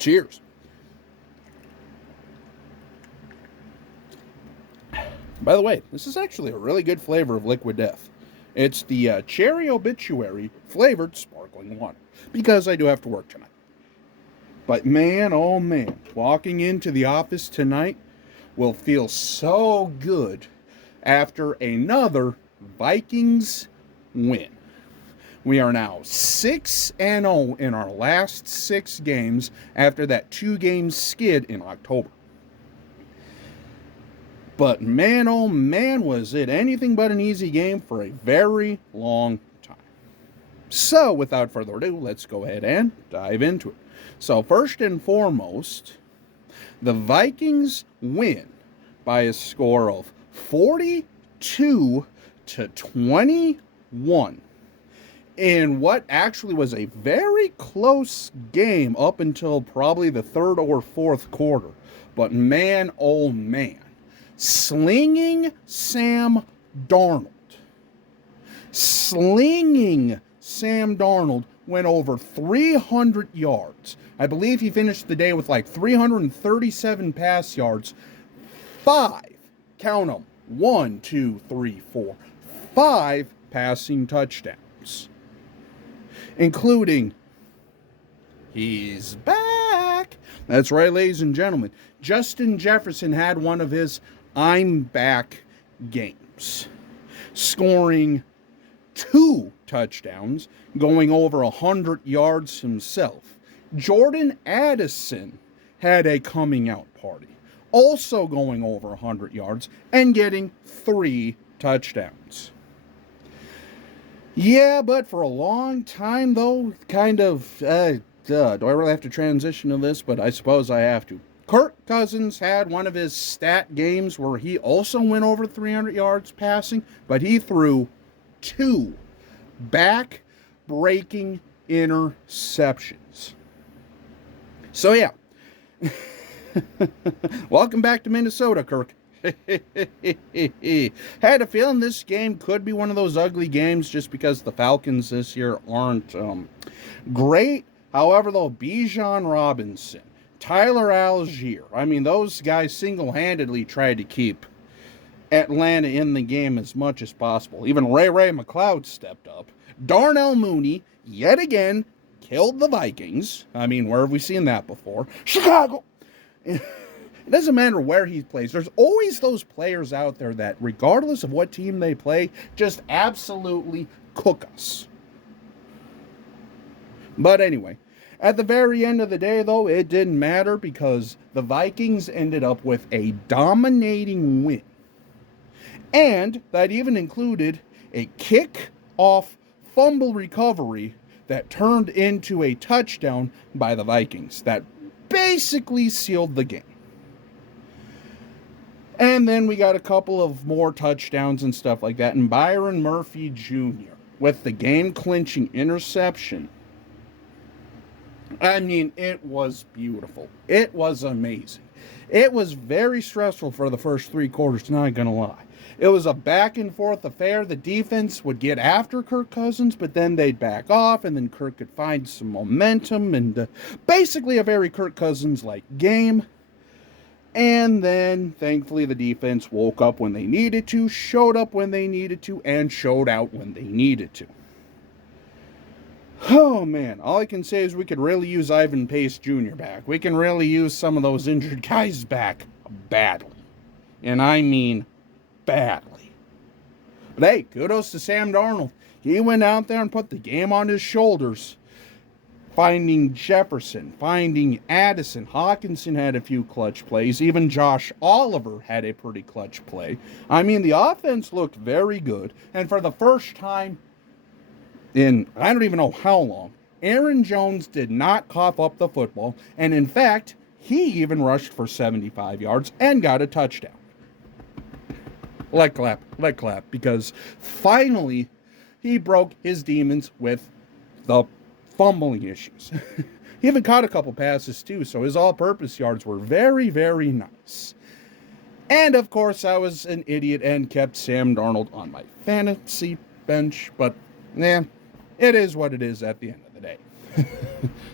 Cheers. By the way, this is actually a really good flavor of Liquid Death. It's the cherry obituary flavored sparkling water, because I do have to work tonight. But man, oh man, walking into the office tonight will feel so good after another Vikings win. We are now 6-0 in our last 6 games after that 2-game skid in October. But man, oh man, was it anything but an easy game for a very long time. So, without further ado, let's go ahead and dive into it. So, first and foremost, the Vikings win by a score of 42-21 in what actually was a very close game up until probably the third or fourth quarter. But man, oh man. Slinging Sam Darnold went over 300 yards. I believe he finished the day with like 337 pass yards. 5, count them, 1, 2, 3, 4, 5 passing touchdowns. Including, he's back. That's right, ladies and gentlemen. Justin Jefferson had one of his I'm back games, scoring 2 touchdowns, going over 100 yards himself. Jordan Addison had a coming out party, also going over 100 yards and getting 3 touchdowns. Yeah, but for a long time, though, kind of, do I really have to transition to this? But I suppose I have to. Kirk Cousins had one of his stat games where he also went over 300 yards passing, but he threw 2 back-breaking interceptions. So, yeah. Welcome back to Minnesota, Kirk. Had a feeling this game could be one of those ugly games just because the Falcons this year aren't great. However, though, Bijan Robinson, Tyler Algier, I mean, those guys single-handedly tried to keep Atlanta in the game as much as possible. Even Ray McCloud stepped up. Darnell Mooney, yet again, killed the Vikings. I mean, where have we seen that before? Chicago! It doesn't matter where he plays. There's always those players out there that, regardless of what team they play, just absolutely cook us. But anyway, at the very end of the day, though, it didn't matter because the Vikings ended up with a dominating win. And that even included a kick-off fumble recovery that turned into a touchdown by the Vikings that basically sealed the game. And then we got a couple of more touchdowns and stuff like that. And Byron Murphy Jr. with the game-clinching interception. I mean, it was beautiful. It was amazing. It was very stressful for the first 3 quarters, not gonna lie. It was a back-and-forth affair. The defense would get after Kirk Cousins, but then they'd back off, and then Kirk could find some momentum, and basically a very Kirk Cousins-like game. And then, thankfully, the defense woke up when they needed to, showed up when they needed to, and showed out when they needed to. Oh, man. All I can say is we could really use Ivan Pace Jr. back. We can really use some of those injured guys back badly. And I mean badly. But hey, kudos to Sam Darnold. He went out there and put the game on his shoulders. Finding Jefferson, finding Addison. Hawkinson had a few clutch plays. Even Josh Oliver had a pretty clutch play. I mean, the offense looked very good. And for the first time in I don't even know how long, Aaron Jones did not cough up the football. And in fact, he even rushed for 75 yards and got a touchdown. Leg clap, because finally he broke his demons with the fumbling issues. He even caught a couple passes too, so his all-purpose yards were very, very nice. And of course, I was an idiot and kept Sam Darnold on my fantasy bench, but it is what it is at the end of the day.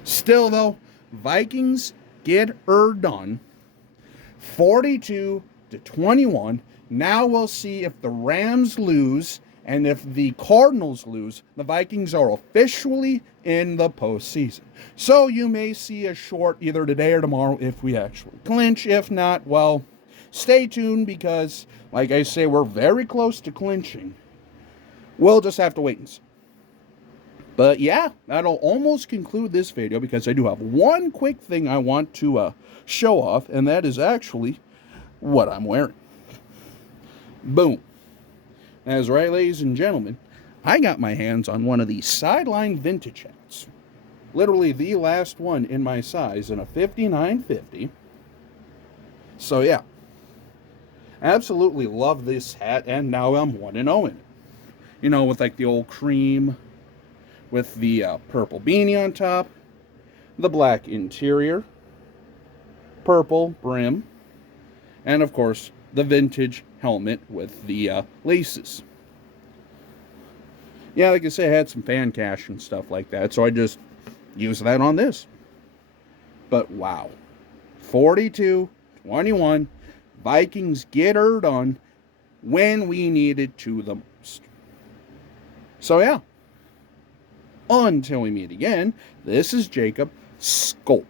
Still though, Vikings get her done. 42-21. Now we'll see if the Rams lose and if the Cardinals lose. The Vikings are officially in the postseason. So you may see a short either today or tomorrow if we actually clinch. If not, well, stay tuned because, like I say, we're very close to clinching. We'll just have to wait and see. But yeah, that'll almost conclude this video because I do have one quick thing I want to show off, and that is actually what I'm wearing. Boom. That's right, ladies and gentlemen. I got my hands on one of these sideline vintage hats. Literally the last one in my size in a 5950. So yeah. Absolutely love this hat, and now I'm 1-0 in it. You know, with like the old cream, with the purple beanie on top, the black interior, purple brim, and of course the vintage helmet with the laces. Yeah, like I say, I had some fan cash and stuff like that, so I just used that on this. But wow, 42-21, Vikings get her done when we needed to the most. So yeah, until we meet again, this is Jacob. SKOL.